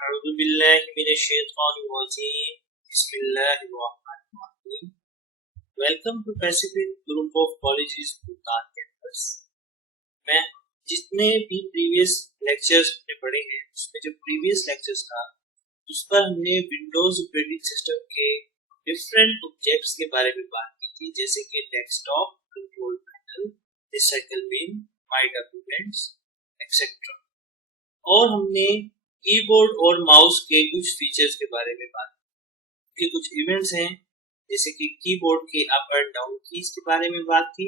अऊज़ु बिल्लाहि मिनश्शैतानिर्रजीम बिस्मिल्लाहिर्रहमानिर्रहीम। Welcome to Pacific group of colleges Bhutan campus. मैं जितने भी प्रीवियस लेक्चर्स हमने पढ़े हैं उसमें जो प्रीवियस लेक्चर्स था उस पर हमने विंडोज ऑपरेटिंग सिस्टम के डिफरेंट ऑब्जेक्ट्स के बारे में बात की थी, जैसे कि desktop, control panel, recycle bin, my documents etcetera. और हमने कीबोर्ड और माउस के कुछ फीचर्स के बारे में बात की। कुछ इवेंट्स हैं जैसे कि कीबोर्ड के अप एंड डाउन कीज के बारे में बात की,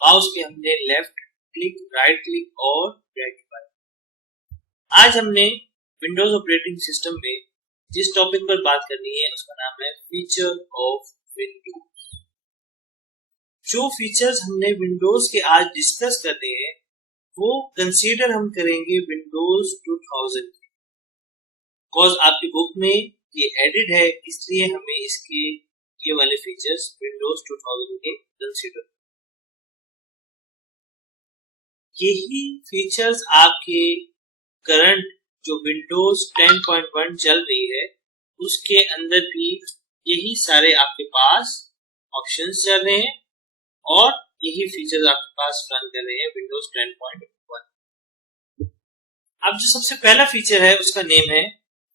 माउस के हमने लेफ्ट क्लिक, राइट क्लिक और ड्रैग के बारे में। आज हमने विंडोज ऑपरेटिंग सिस्टम में जिस टॉपिक पर बात करनी है उसका नाम है फीचर ऑफ विंडोज। जो फीचर्स हमने विंडोज के आज डिस्कस करने हैं वो कंसीडर हम करेंगे विंडोज 2000 की, बिकॉज आपकी बुक में ये एडिड है, इसलिए हमें इसके ये वाले फीचर्स विंडोज 2000 के कंसीडर। यही फीचर्स आपके करंट जो विंडोज 10.1 चल रही है उसके अंदर भी यही सारे आपके पास ऑप्शंस चल रहे हैं और यही फीचर्स आपके पास रन कर रहे हैं विंडोज 10.1। अब जो सबसे पहला फीचर है उसका नेम है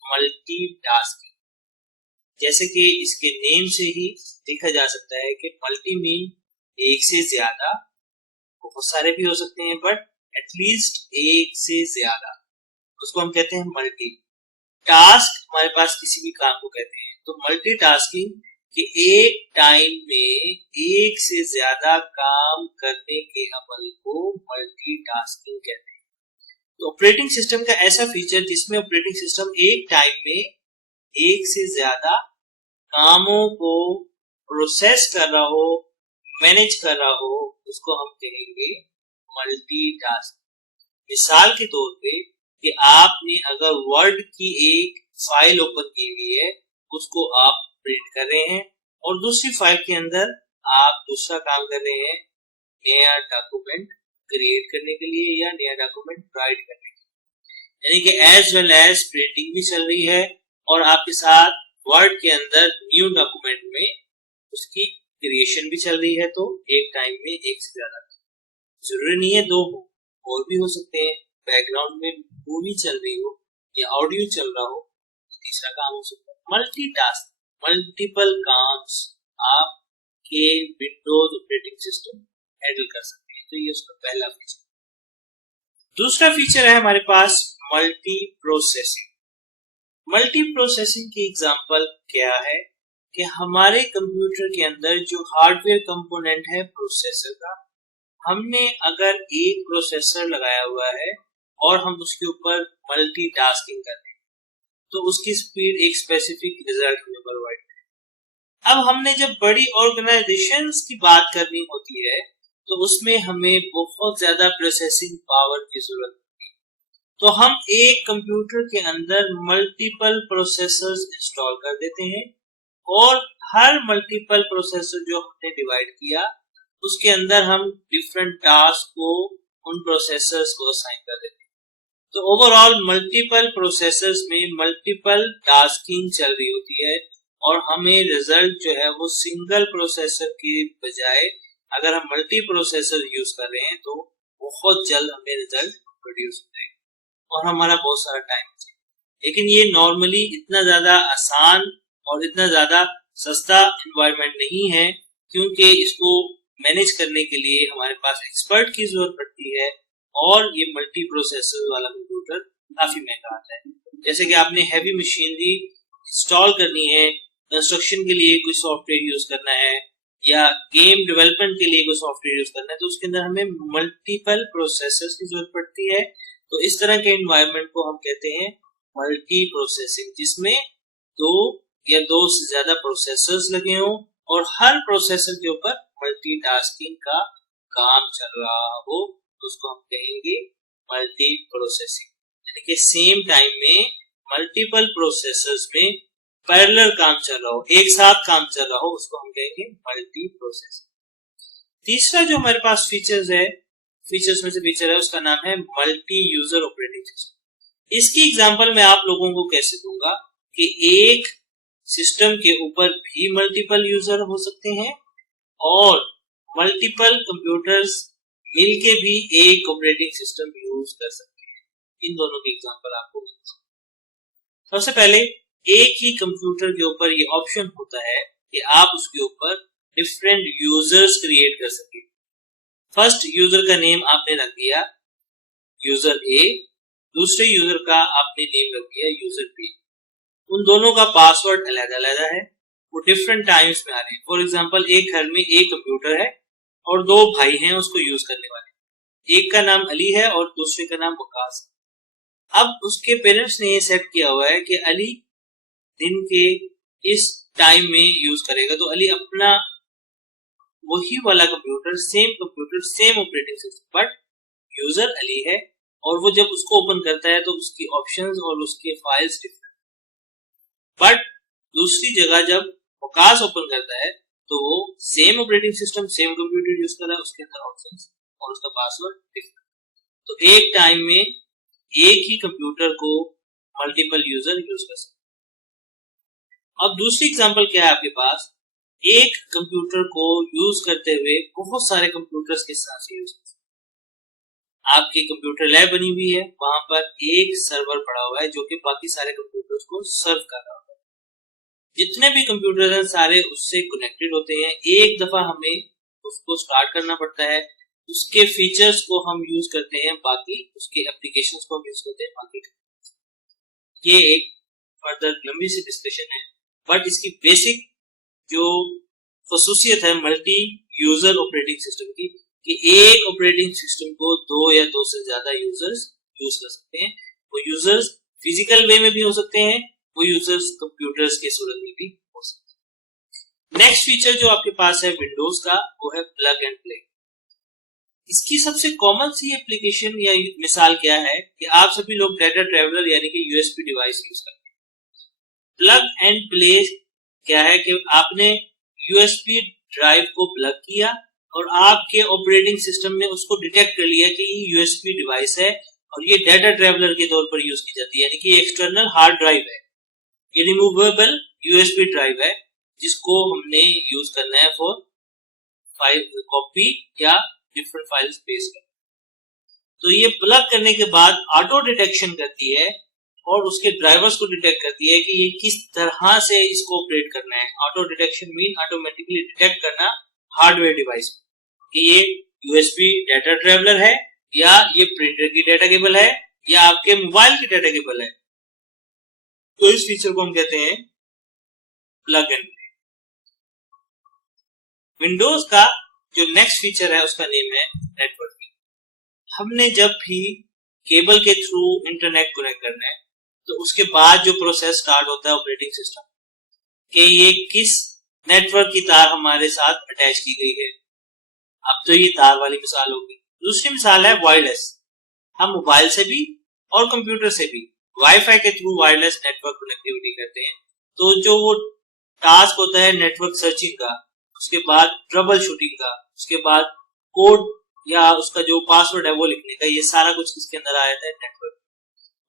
मल्टीटास्किंग। जैसे कि इसके नेम से ही देखा जा सकता है कि मल्टी मीन एक से ज्यादा, बहुत सारे भी हो सकते हैं बट एटलीस्ट एक से ज्यादा, उसको हम कहते हैं मल्टी। टास्क हमारे पास किसी भी काम को कहते हैं, तो मल्टीटास्किंग कि एक टाइम में एक से ज्यादा काम करने के अमल को मल्टीटास्किंग कहते हैं। तो ऑपरेटिंग सिस्टम का ऐसा फीचर जिसमें ऑपरेटिंग सिस्टम एक टाइम में एक से ज्यादा कामों को प्रोसेस कर रहा हो, मैनेज कर रहा हो, उसको हम कहेंगे मल्टीटास्किंग। मिसाल के तौर पे कि आपने अगर वर्ड की एक फाइल ओपन की हुई है, उसको आप प्रिंट कर रहे हैं और दूसरी फाइल के अंदर आप दूसरा काम कर रहे हैं, नया डॉक्यूमेंट क्रिएट करने के लिए या नया डॉक्यूमेंट राइट करने के लिए। यानी कि एज वेल एज प्रिंटिंग भी चल रही है और आपके साथ वर्ड के अंदर न्यू डॉक्यूमेंट में उसकी क्रिएशन भी चल रही है। तो एक टाइम में एक से ज्यादा, जरूरी नहीं है दो हो, और भी हो सकते हैं। बैकग्राउंड में मूवी चल रही हो या ऑडियो चल रहा हो, तीसरा काम हो सकता है। मल्टीटास्क, मल्टीपल काम्स आपके विंडोज ऑपरेटिंग सिस्टम हैंडल कर सकते हैं। तो ये उसका पहला फीचर। दूसरा फीचर है हमारे पास मल्टी प्रोसेसिंग। मल्टी प्रोसेसिंग की एग्जांपल क्या है कि हमारे कंप्यूटर के अंदर जो हार्डवेयर कंपोनेंट है प्रोसेसर का, हमने अगर एक प्रोसेसर लगाया हुआ है और हम उसके ऊपर मल्टीटास्किंग कर रहे हैं तो उसकी स्पीड एक स्पेसिफिक रिजल्ट हमें प्रोवाइड करेगी। अब हमने जब बड़ी ऑर्गेनाइजेशंस की बात करनी होती है तो उसमें हमें बहुत ज्यादा प्रोसेसिंग पावर की जरूरत होती है। तो हम एक कंप्यूटर के अंदर मल्टीपल प्रोसेसर्स इंस्टॉल कर देते हैं और हर मल्टीपल प्रोसेसर जो हमने डिवाइड किया उसके अंदर हम डिफरेंट टास्क को उन प्रोसेसर्स को असाइन कर देते हैं। तो ओवरऑल मल्टीपल प्रोसेसर्स में मल्टीपल टास्किंग चल रही होती है और हमें रिजल्ट जो है वो सिंगल प्रोसेसर के बजाय अगर हम मल्टी प्रोसेसर यूज कर रहे हैं तो बहुत जल्द हमें रिजल्ट प्रोड्यूस हो जाएगा और हमारा बहुत सारा टाइम बचेगा। लेकिन ये नॉर्मली इतना ज्यादा आसान और इतना ज्यादा सस्ता एनवायरनमेंट नहीं है, क्योंकि इसको मैनेज करने के लिए हमारे पास एक्सपर्ट की जरूरत पड़ती है और ये मल्टी प्रोसेसर वाला कंप्यूटर काफी महंगा आता है। जैसे कि आपने हैवी मशीनरी इंस्टॉल करनी है, कंस्ट्रक्शन के लिए कोई सॉफ्टवेयर यूज करना है या गेम डेवलपमेंट के लिए कोई सॉफ्टवेयर यूज करना है, तो उसके अंदर हमें मल्टीपल प्रोसेसर्स की जरूरत पड़ती है। तो इस तरह के एनवायरनमेंट को हम कहते हैं मल्टी प्रोसेसिंग, जिसमें दो या दो से ज्यादा प्रोसेसर्स लगे हों और हर प्रोसेसर के ऊपर मल्टीटास्किंग का काम चल रहा हो, तो उसको हम कहेंगे मल्टी प्रोसेसिंग। यानी कि सेम टाइम में मल्टीपल प्रोसेसर्स में पैरेलल काम चल रहा हो, एक साथ काम चल रहा हो, उसको हम कहेंगे मल्टी प्रोसेसिंग। तीसरा जो हमारे पास फीचर्स में से फीचर है उसका नाम है मल्टी यूजर ऑपरेटिंग सिस्टम। इसकी एग्जांपल मैं आप लोगों को कैसे दूंगा कि एक सिस्टम के ऊपर भी मल्टीपल यूजर हो सकते हैं और मल्टीपल कंप्यूटर्स मिलके भी एक ऑपरेटिंग सिस्टम यूज कर सकते हैं। इन दोनों की एग्जांपल आपको सबसे पहले एक ही कंप्यूटर के ऊपर ये ऑप्शन होता है कि आप उसके ऊपर डिफरेंट यूजर्स क्रिएट कर सके। फर्स्ट यूजर का नेम आपने रख दिया यूजर ए, दूसरे यूजर का आपने नेम रख दिया यूजर बी। उन दोनों का पासवर्ड अलग अलग है, वो डिफरेंट टाइम्स में आ रहे हैं। फॉर एग्जांपल एक घर में एक कंप्यूटर है और दो भाई हैं उसको यूज करने वाले, एक का नाम अली है और दूसरे का नाम वकास है। अब उसके पेरेंट्स ने ये सेट किया हुआ है कि अली दिन के इस टाइम में यूज करेगा, तो अली अपना वही वाला computer same operating system but user Ali है, और वो जब उसको ओपन करता है तो उसकी ऑप्शंस और उसके फाइल्स डिफरेंट। बट दूसरी जगह जब वकास ओपन करता है तो वो same operating system same computer use कर रहा है, उसके अंदर ऑप्शंस और उसका पासवर्ड डिफरेंट। तो एक टाइम में एक ही कंप्यूटर को मल्टीपल यूजर यूज कर सकते। अब दूसरी एग्जांपल क्या है आपके पास, एक कंप्यूटर को यूज करते हुए बहुत सारे कंप्यूटर्स के साथ यूज कर सकते। आपकी कंप्यूटर लैब बनी हुई है, वहां पर एक सर्वर पड़ा हुआ है जो कि बाकी सारे कंप्यूटर्स को सर्व कर रहा है। जितने भी कंप्यूटर हैं सारे उससे कनेक्टेड होते हैं। एक दफा हमें उसको स्टार्ट करना पड़ता है, उसके फीचर्स को हम यूज करते हैं, बाकी उसके एप्लीकेशंस को हम यूज करते हैं बाकी। ये एक फर्दर लंबी सी डिस्कशन है, बट इसकी बेसिक जो खसूसियत है मल्टी यूजर ऑपरेटिंग सिस्टम की, कि एक ऑपरेटिंग सिस्टम को दो या दो से ज्यादा यूजर्स यूज कर सकते हैं। वो यूजर्स फिजिकल वे में भी हो सकते हैं, वो यूजर्स कंप्यूटर्स के सूरत में भी हो सकते हैं। नेक्स्ट फीचर जो आपके पास है विंडोज का, वो है प्लग एंड प्ले। इसकी सबसे कॉमन सी एप्लीकेशन या मिसाल क्या है कि आप सभी लोग डाटा ट्रैवलर यानी कि यूएसबी डिवाइस यूज करते हैं। प्लग एंड प्ले क्या है कि आपने यूएसबी ड्राइव को प्लग किया और आपके ऑपरेटिंग सिस्टम ने उसको डिटेक्ट कर लिया कि ये यूएसबी डिवाइस है और ये डाटा ट्रैवलर के तौर पर यूज की जाती है, यानी कि एक्सटर्नल हार्ड ड्राइव है, ये रिमूवेबल यूएसबी ड्राइव है जिसको हमने यूज करना है फॉर फाइल कॉपी या डिफरेंट फाइल स्पेस कर। तो ये प्लग करने के बाद ऑटो डिटेक्शन करती है और उसके ड्राइवर्स को डिटेक्ट करती है कि ये किस तरह से इसको ऑपरेट करना है। Auto detection mean automatically detect करना हार्डवेयर डिवाइस कि ये यूएसबी डाटा ट्रैवलर है या ये प्रिंटर की डाटा केबल है या आपके मोबाइल की डाटा केबल है। तो इस फीचर को हम कहते हैं प्लग एंड प्ले। विंडोज का जो नेक्स्ट फीचर है उसका नेम है नेटवर्किंग। हमने जब भी केबल के थ्रू इंटरनेट कनेक्ट करना है तो उसके बाद जो प्रोसेस स्टार्ट होता है ऑपरेटिंग सिस्टम कि ये किस नेटवर्क की तार हमारे साथ अटैच की गई है। अब तो ये तार वाली मिसाल होगी। दूसरी मिसाल है वायरलेस। हम मोबाइल से भी और कंप्यूटर से भी वाईफाई के थ्रू वायरलेस नेटवर्क कनेक्टिविटी करते हैं। तो जो वो टास्क होता है नेटवर्क सर्चिंग का, उसके बाद ट्रबल शूटिंग का, उसके बाद कोड या उसका जो पासवर्ड है वो लिखने का, ये सारा कुछ इसके अंदर आ जाता है नेटवर्क।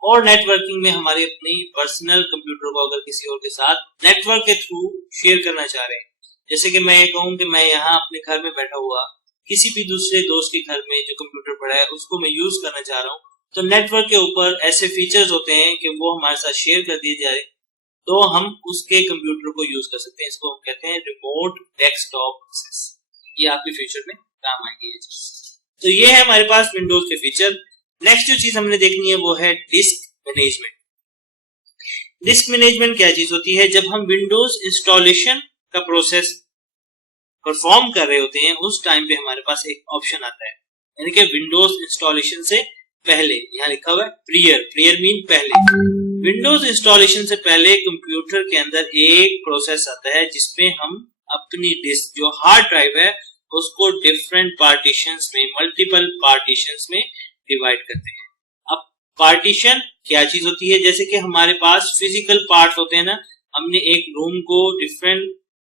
और नेटवर्किंग में हमारी अपनी पर्सनल कंप्यूटर को अगर किसी और के साथ नेटवर्क के थ्रू शेयर करना चाह रहे हैं, जैसे कि मैं ये कहूँ कि मैं यहाँ अपने घर में बैठा हुआ किसी भी दूसरे दोस्त के घर में जो कंप्यूटर पड़ा है उसको मैं यूज करना चाह रहा हूँ, तो नेटवर्क के ऊपर ऐसे फीचर्स होते हैं कि वो हमारे साथ शेयर कर दिए जाए तो हम उसके कंप्यूटर को यूज कर सकते हैं। इसको हम कहते हैं रिमोट डेस्कटॉप एक्सेस। ये आपके फ्यूचर में काम आएगी ये चीज। तो ये है हमारे पास विंडोज के फीचर। नेक्स्ट जो चीज हमने देखनी है वो है डिस्क मैनेजमेंट। डिस्क मैनेजमेंट क्या चीज होती है? जब हम विंडोज इंस्टॉलेशन का प्रोसेस परफॉर्म कर रहे होते हैं उस टाइम पे हमारे पास एक ऑप्शन आता है, यानी कि विंडोज इंस्टॉलेशन से पहले, यहाँ लिखा हुआ है प्रियर मीन पहले। विंडोज इंस्टॉलेशन से पहले कंप्यूटर के अंदर एक प्रोसेस आता है जिसमें हम अपनी डिस्क जो हार्ड ड्राइव है उसको डिफरेंट पार्टीशंस में, मल्टीपल पार्टीशंस में डिवाइड करते हैं। अब पार्टीशन क्या चीज होती है? जैसे कि हमारे पास फिजिकल पार्ट्स होते हैं ना, हमने एक रूम को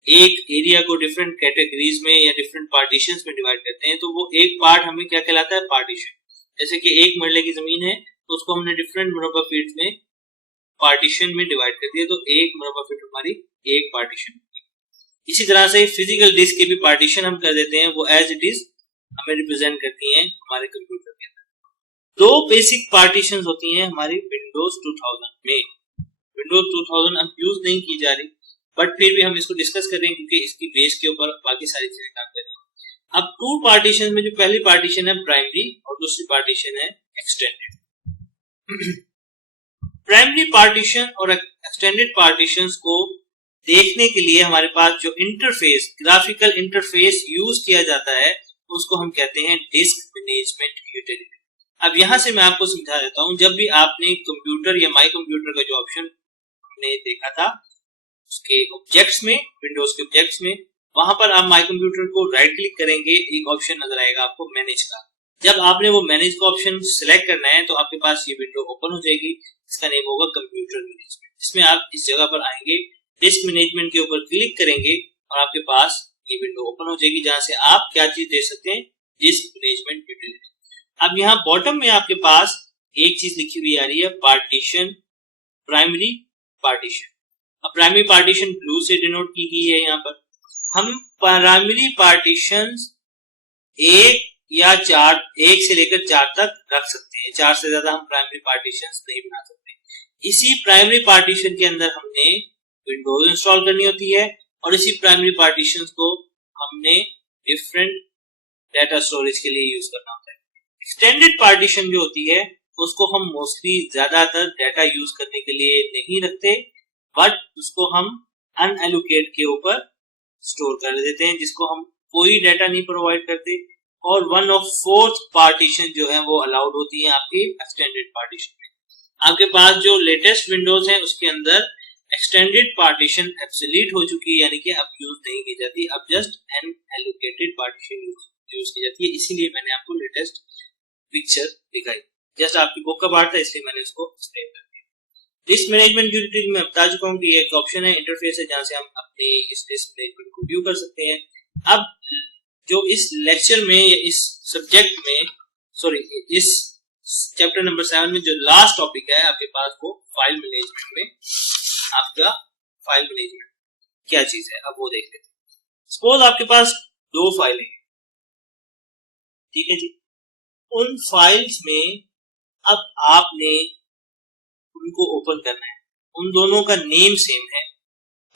एक एरिया को डिफरेंट कैटेगरीज में या डिफरेंट पार्टीशंस में डिवाइड करते हैं, तो वो एक पार्ट हमें क्या कहलाता है? पार्टीशन। जैसे कि 1 मरले की जमीन है तो उसको हमने डिफरेंट मुरब्बा फीट में पार्टीशन में डिवाइड कर दिया, तो 1 मुरब्बा फीट हमारी एक पार्टीशन। इसी तरह से फिजिकल डिस्क के भी पार्टीशन हम कर देते हैं, वो एज इट इज हमें रिप्रेजेंट करती हैं हमारे कंप्यूटर के अंदर। 2 बेसिक पार्टीशन होती हैं हमारी विंडोज 2000 में। विंडोज 2000 अब यूज नहीं की जा रही, बट फिर भी हम इसको डिस्कस कर रहे हैं क्योंकि इसकी बेस के ऊपर बाकी सारी चीजें काम कर रही हैं। अब 2 पार्टीशन में जो पहली पार्टीशन है प्राइमरी और दूसरी पार्टीशन है एक्सटेंडेड। प्राइमरी पार्टीशन और एक्सटेंडेड पार्टीशंस को देखने के लिए हमारे पास जो इंटरफेस, ग्राफिकल इंटरफेस यूज किया जाता है उसको हम कहते हैं डिस्क मैनेजमेंट यूटिलिटी। अब यहां से मैं आपको समझा देता हूं, जब भी आपने कंप्यूटर या माई कंप्यूटर का जो ऑप्शन हमने देखा था उसके ऑब्जेक्ट्स में, विंडोज के ऑब्जेक्ट्स में, वहां पर आप माई कंप्यूटर को राइट क्लिक करेंगे, एक ऑप्शन नजर आएगा आपको मैनेज का। जब आपने वो मैनेज का ऑप्शन सिलेक्ट करना है तो आपके पास ये विंडो ओपन हो जाएगी, इसका नेम होगा कंप्यूटर मैनेजमेंट। इसमें आप इस जगह पर आएंगे, डिस्क मैनेजमेंट के ऊपर क्लिक करेंगे और आपके पास ये विंडो ओपन हो जाएगी जहां से आप क्या चीज देख सकते हैं, डिस्क मैनेजमेंट यूटिलिटी। अब यहाँ बॉटम में आपके पास एक चीज लिखी हुई आ रही है, पार्टीशन, प्राइमरी पार्टीशन। अब प्राइमरी पार्टीशन ब्लू से डिनोट की गई है। यहाँ पर हम प्राइमरी पार्टीशन 1 या 4, 1 से लेकर 4 तक रख सकते हैं, 4 से ज्यादा हम प्राइमरी पार्टीशन नहीं बना सकते। इसी प्राइमरी पार्टीशन के अंदर हमने विंडोज इंस्टॉल करनी होती है और इसी प्राइमरी पार्टीशंस को हमने डिफरेंट डाटा स्टोरेज के लिए यूज करना होता है। एक्सटेंडेड पार्टीशन जो होती है उसको हम मोस्टली ज्यादातर डाटा यूज करने के लिए नहीं रखते, बट उसको हम अनएलोकेट के ऊपर स्टोर कर देते हैं, जिसको हम कोई डाटा नहीं प्रोवाइड करते। और 1/4 पार्टीशन जो है वो अलाउड होती है आपकी एक्सटेंडेड पार्टीशन में। आपके पास जो लेटेस्ट विंडोज है उसके अंदर एक्सटेंडेड पार्टीशन एब्सोल्यूट हो चुकी है, यानी कि अब यूज नहीं की जाती, अब जस्ट अनएलोकेटेड पार्टीशन यूज की जाती है। इसीलिए मैंने आपको लेटेस्ट पिक्चर दिखाई, जस्ट आपकी बुक का पार्ट था इसलिए मैंने उसको एक्सप्लेन कर दिया। डिस्क मैनेजमेंट यूटिलिटी में बता चुका हूं कि एक ऑप्शन है, इंटरफेस है, जहां से हम अपनी इस डिस्क मैनेजमेंट को व्यू कर सकते हैं। अब जो इस लेक्चर में या इस सब्जेक्ट में, इस चैप्टर नंबर 7 में जो लास्ट टॉपिक है आपके पास, वो फाइल मैनेजमेंट में आपका फाइल मैनेजमेंट क्या चीज है, अब वो देख लेते हैं। सपोज आपके पास 2 फाइलें हैं, ठीक है जी। उन फाइल्स में अब आपने उनको ओपन करना है, उन दोनों का नेम सेम है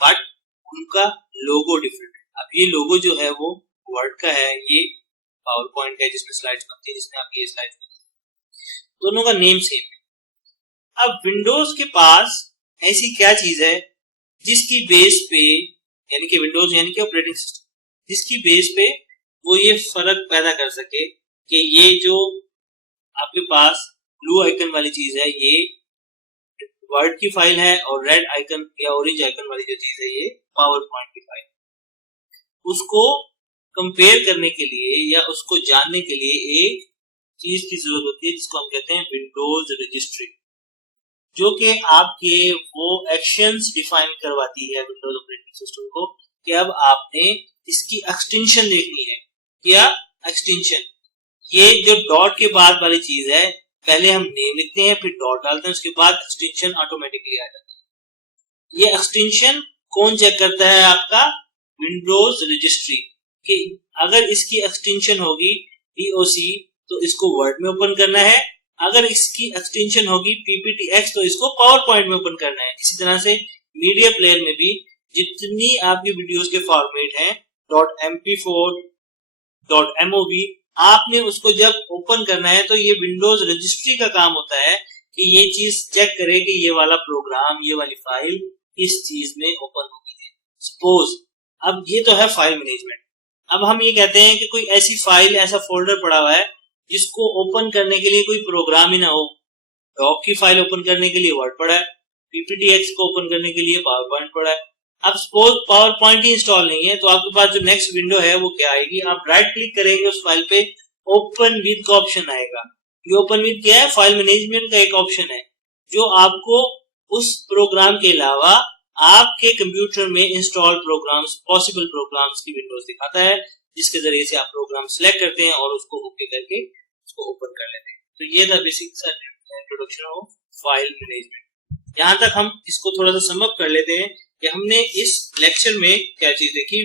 बट उनका लोगो डिफरेंट है। अब ये लोगो जो है वो वर्ड का है, ये पावर पॉइंट का है जिसमें स्लाइड्स बनती है, जिसमें आपकी ये स्लाइड्स बनती है, दोनों का नेम सेम है। अब विंडोज के पास ऐसी क्या चीज है जिसकी बेस पे, यानी कि विंडोज यानी कि ऑपरेटिंग सिस्टम, जिसकी बेस पे वो ये फर्क पैदा कर सके कि ये जो आपके पास ब्लू आइकन वाली चीज है ये वर्ड की फाइल है और रेड आइकन या ऑरेंज आइकन वाली जो चीज है ये पावर पॉइंट की फाइल। उसको कंपेयर करने के लिए या उसको जानने के लिए एक चीज की जरूरत होती है जिसको हम कहते हैं विंडोज रजिस्ट्री, जो कि आपके वो एक्शंस डिफाइन करवाती है विंडोज ऑपरेटिंग सिस्टम को कि अब आपने इसकी एक्सटेंशन देखनी है। क्या एक्सटेंशन? ये जो डॉट के बाद वाली चीज है, पहले हम नेम लिखते हैं फिर डॉट डालते हैं, उसके बाद एक्सटेंशन ऑटोमेटिकली आ जाता है। ये एक्सटेंशन कौन चेक करता है? आपका विंडोज रजिस्ट्री, कि अगर इसकी एक्सटेंशन होगी DOC तो इसको वर्ड में ओपन करना है, अगर इसकी एक्सटेंशन होगी PPTX तो इसको पावर पॉइंट में ओपन करना है। इसी तरह से मीडिया प्लेयर में भी जितनी आपकी वीडियोस के फॉर्मेट हैं .mp4, .mov, आपने उसको जब ओपन करना है तो ये विंडोज रजिस्ट्री का काम होता है कि ये चीज चेक करे कि ये वाला प्रोग्राम, ये वाली फाइल इस चीज में ओपन होगी है। सपोज अब ये तो है फाइल मैनेजमेंट। अब हम ये कहते हैं कि कोई ऐसी फाइल, ऐसा फोल्डर पड़ा हुआ है जिसको ओपन करने के लिए कोई प्रोग्राम ही ना हो। डॉक की फाइल ओपन करने के लिए वर्ड पड़ा है, PPTX को ओपन करने के लिए पावर पॉइंट पड़ा है। अब सपोज पावर पॉइंट ही इंस्टॉल नहीं है तो आपके पास जो नेक्स्ट विंडो है वो क्या आएगी? आप राइट क्लिक करेंगे उस फाइल पे, ओपन विद का ऑप्शन आएगा। ये ओपन विद क्या है? फाइल मैनेजमेंट का एक ऑप्शन है जो आपको उस प्रोग्राम के अलावा आपके कंप्यूटर में इंस्टॉल प्रोग्राम्स, पॉसिबल प्रोग्राम्स की विंडोज दिखाता है, जिसके जरिए से आप प्रोग्राम सिलेक्ट करते हैं और उसको ओके करके उसको ओपन कर लेते हैं। तो ये था basic introduction of file management. यहाँ तक हम इसको थोड़ा सा समअप कर लेते हैं कि हमने इस लेक्चर में क्या चीज देखी।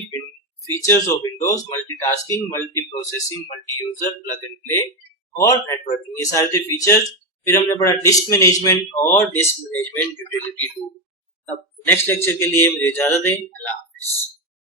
Features of Windows, multitasking, multi processing, multi user, plug and play और नेटवर्किंग, ये सारे थे फीचर्स। फिर हमने पढ़ा डिस्क मैनेजमेंट और डिस्क मैनेजमेंट यूटिलिटी टूल। अब नेक्स्ट लेक्चर के लिए मुझे इजाजत दें। अल्लाह हाफिज।